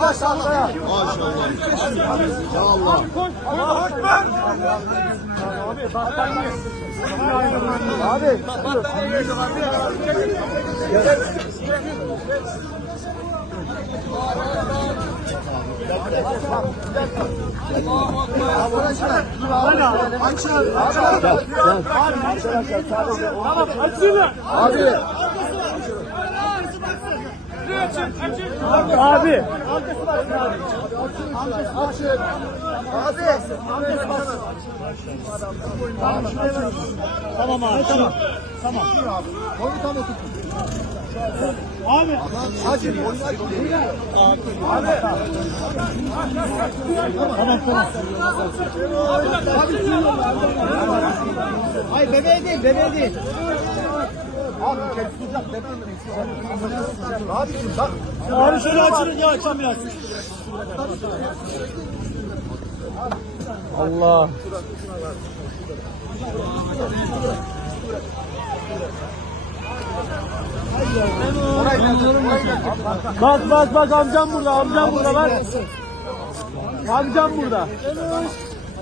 Baş tahtaya. Maşallah. Ya Allah. Allah Ekber. Abi tahtaya. Abi. Açın. Abi. Açın. Abi. Abi. Abi. Amcası baksın abi. Amcası baksın. Abi. Amcası baksın. Tamam abi. Tamam. Tamam. Boyu tam oturtun. Abi. Hacı boyu aç. Abi. Tamam tamam. Abi. Hayır bebeğe değil bebeğe değil. Abi ülke sıcak deprem mi? Abicim şöyle açın ya açın biraz. Allah. Bak bak bak amcam burada amcam burada bak. Amcam burada.